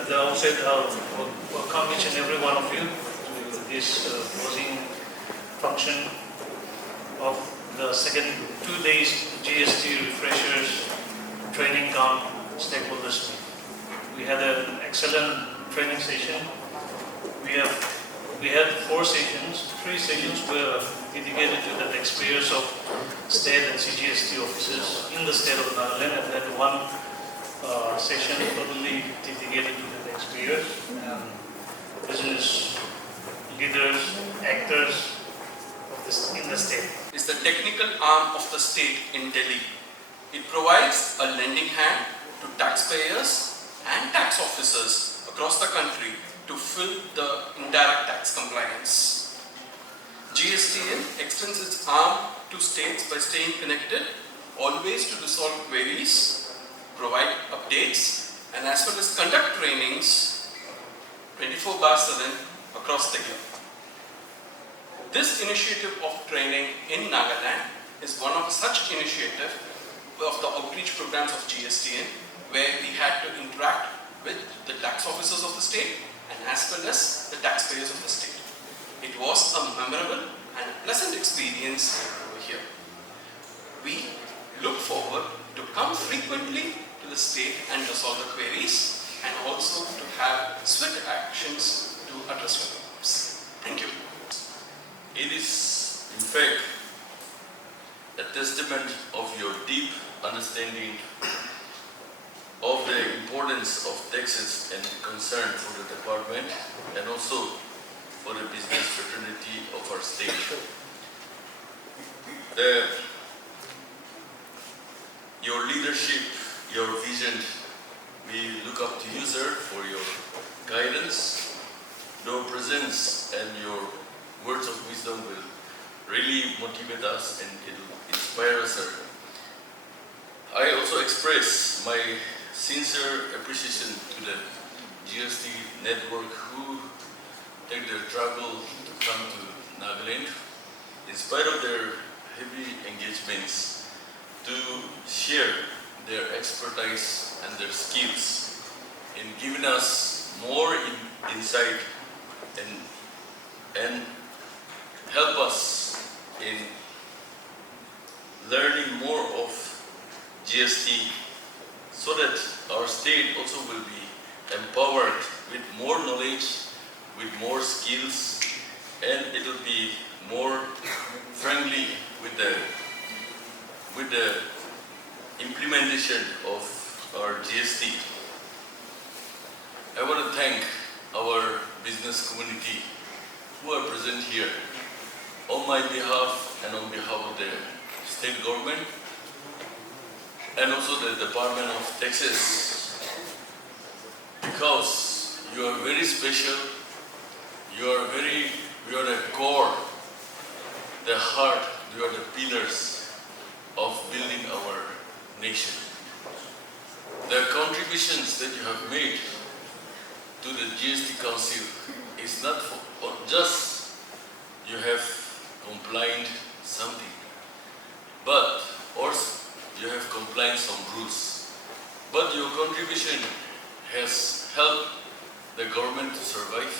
at the outset, welcome each and every one of you to this closing function of the second 2 days GST refreshers training camp stakeholders meeting. We had an excellent training session. We had 4 sessions. 3 sessions were dedicated to the experience of state and CGST officers in the state of Nagaland, and then 1 session totally dedicated to the experience and business leaders, actors in the state. Is the technical arm of the state in Delhi. It provides a lending hand to taxpayers and tax officers across the country to fill the indirect tax compliance. GSTN extends its arm to states by staying connected, always to resolve queries, provide updates, and as well as conduct trainings 24/7 across the year. This initiative of training in Nagaland is one of such initiatives of the outreach programs of GSTN, where we had to interact with the tax officers of the state and as well as the taxpayers of the state. It was a memorable and pleasant experience over here. We look forward to come frequently to the state and resolve the queries, and also to have swift actions to address problems. Thank you. It is, in fact, a testament of your deep understanding of the importance of taxes and concern for the department and also for the business fraternity of our state. Your leadership, your vision, we look up to you, sir, for your guidance. Your presence and your words of wisdom will really motivate us and it will inspire us, sir. I also express my sincere appreciation to the GST network who take their trouble to come to Nagaland in spite of their heavy engagements to share their expertise and their skills in giving us more insight and help us in learning more of GST so that our state also will be empowered with more knowledge, with more skills, and it will be more friendly with the implementation of our GST. I want to thank our business community who are present here on my behalf and on behalf of the state government and also the Department of Taxes, because you are very special, you are the core, the heart, you are the pillars of building our nation. The contributions that you have made to the GST Council is not for just you have complied something, but also you have complied some rules. But your contribution has helped the government to survive.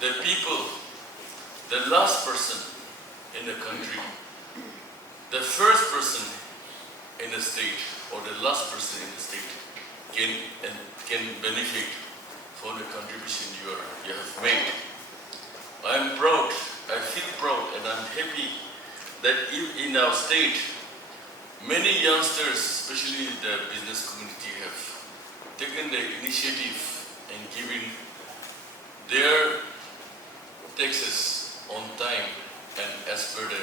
The people, the last person in the country, the first person in the state, or the last person in the state can benefit from the contribution you have made. I am proud, I feel proud, and I'm happy that in our state, many youngsters, especially the business community, have taken the initiative and given their taxes on time and as per the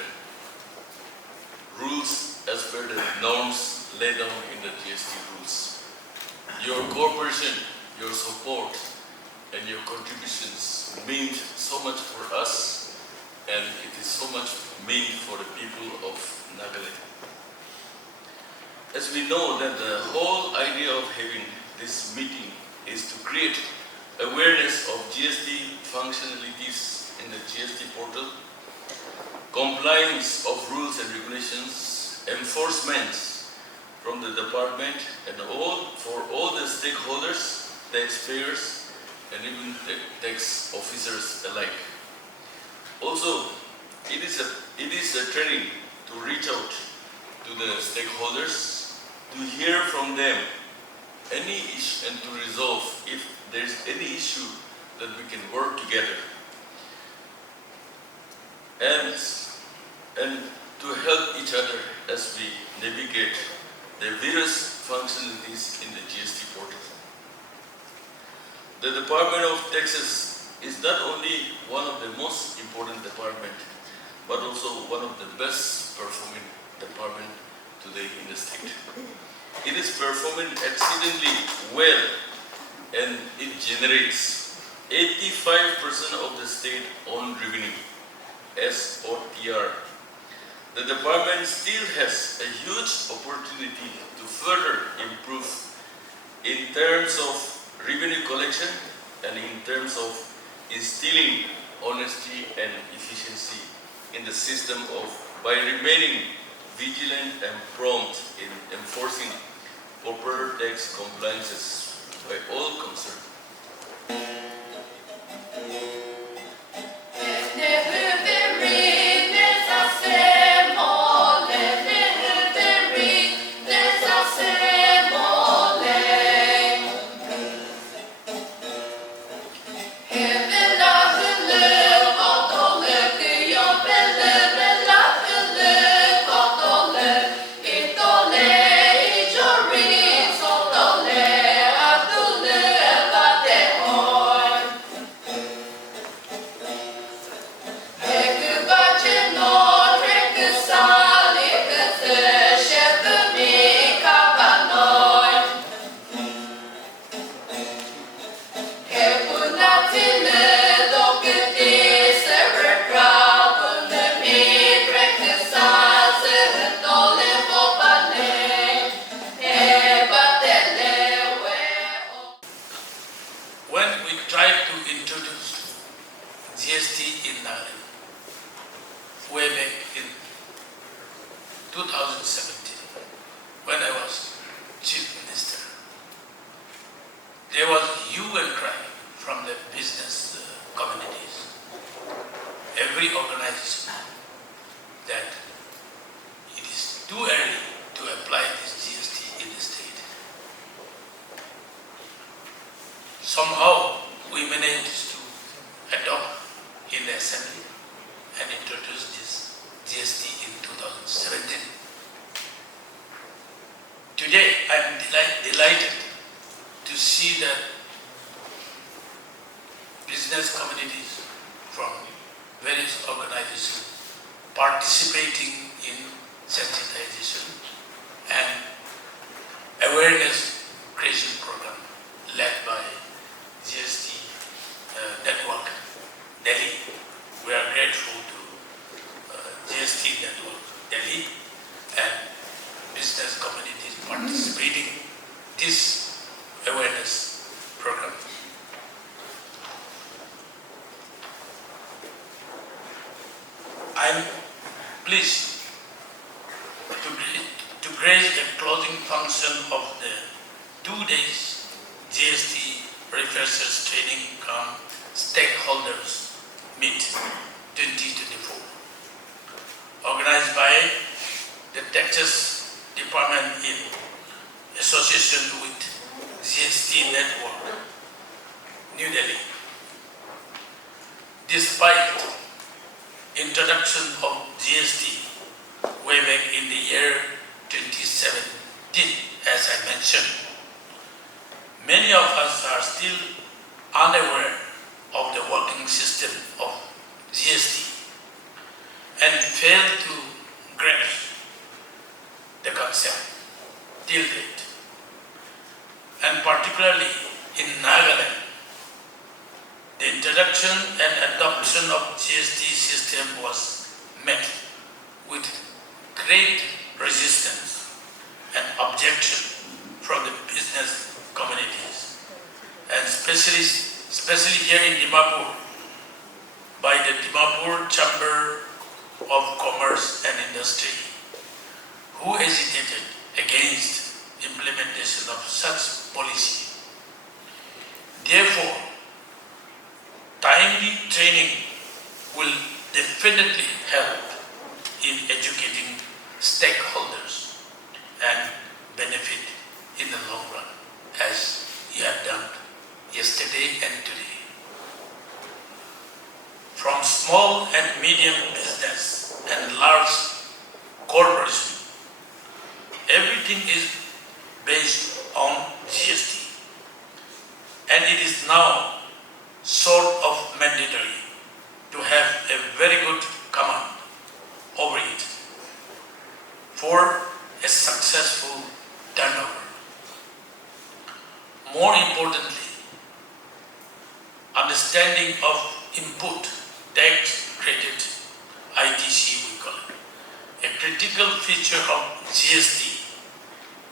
rules, as per the norms laid down in the GST rules. Your cooperation, your support, and your contributions mean so much for us, and it is so much mean for the people of Nagaland. As we know that the whole idea of having this meeting is to create awareness of GST functionalities in the GST portal, compliance of rules and regulations, enforcement from the department, and for all the stakeholders taxpayers, and even tax officers alike. Also, it is a training to reach out to the stakeholders, to hear from them any issue and to resolve if there is any issue that we can work together. And to help each other as we navigate the various functionalities in the GST portal. The Department of Taxes is not only one of the most important departments, but also one of the best performing department today in the state. It is performing exceedingly well, and it generates 85% of the state-owned revenue, SOTR. The department still has a huge opportunity to further improve in terms of revenue collection and in terms of instilling honesty and efficiency in the system by remaining vigilant and prompt in enforcing proper tax compliances by all concerned. GST in way back in 2017 when I was Chief Minister. There was hue and cry from the business communities, every organization, that it is too early to apply this GST in the state. Somehow we managed to adopt in the Assembly and introduce this GST in 2017. Today I am delighted to see that business communities from various organizations participating in sensitization and awareness creation program led by GST Network Delhi. We are grateful to GST Network Delhi and business communities participating in this awareness program. I am pleased to grace the closing function of the 2 days GST refreshers training come stakeholders meet 2024, organized by the Taxes Department in association with GST Network, New Delhi. Despite introduction of GST way back in the year 2017, as I mentioned, many of us are still unaware of the working system of GST and fail to grasp the concept till date. And particularly in Nagaland, the introduction and adoption of GST system was met with great resistance and objection from the business communities, and especially here in Dimapur, by the Dimapur Chamber of Commerce and Industry, who hesitated against implementation of such policy. Therefore, timely training will definitely help in educating stakeholders and benefit in the long run, as you have done yesterday and today. From small and medium business and large corporation, everything is based on GST. And it is now sort of mandatory to have a very good command over it for a successful turnover. More importantly, understanding of input tax credit, ITC we call it, a critical feature of GST,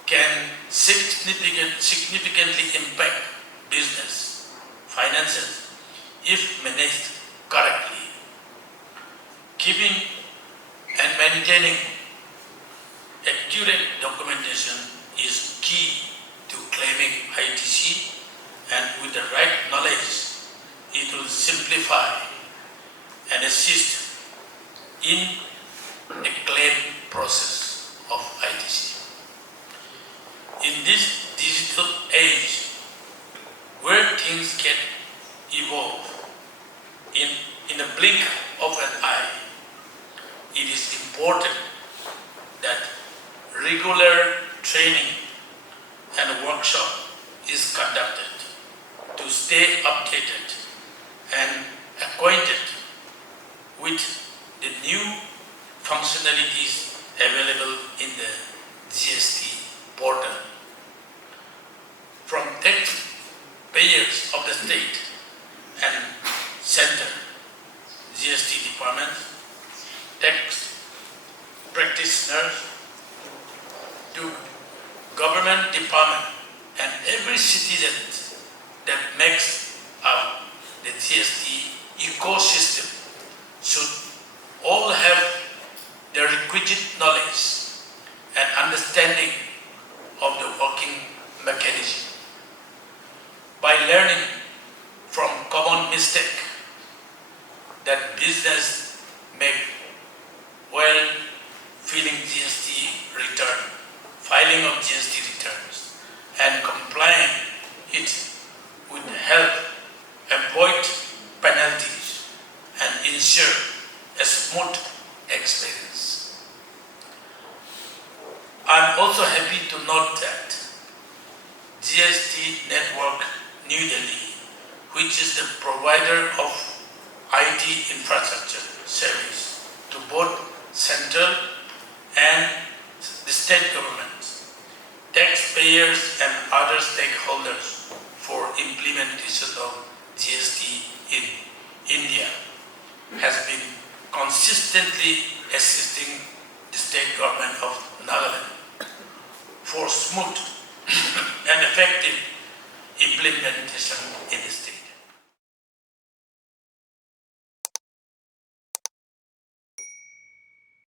can significantly impact business, finances, if managed correctly. Keeping and maintaining accurate documentation is key to claiming ITC, and with the right knowledge, it will simplify and assist in the claim process of ITC. In this digital age, where things can evolve in a blink of an eye, it is important that regular training and workshop is conducted to stay updated and acquainted with the new functionalities available in the GST portal. From taxpayers of the state and center, GST department, tax practitioners, to government department and every citizen that makes up the GST ecosystem should all have the requisite knowledge and understanding of the working mechanism. By learning from common mistake that business make while filing of GST returns and complying it would help avoid penalties and ensure a smooth experience. I'm also happy to note that GST Network New Delhi, which is the provider of IT infrastructure service to both central and the state governments, taxpayers and other stakeholders for implementation of GST in India, has been consistently assisting the state government of Nagaland for smooth and effective implementation in the state.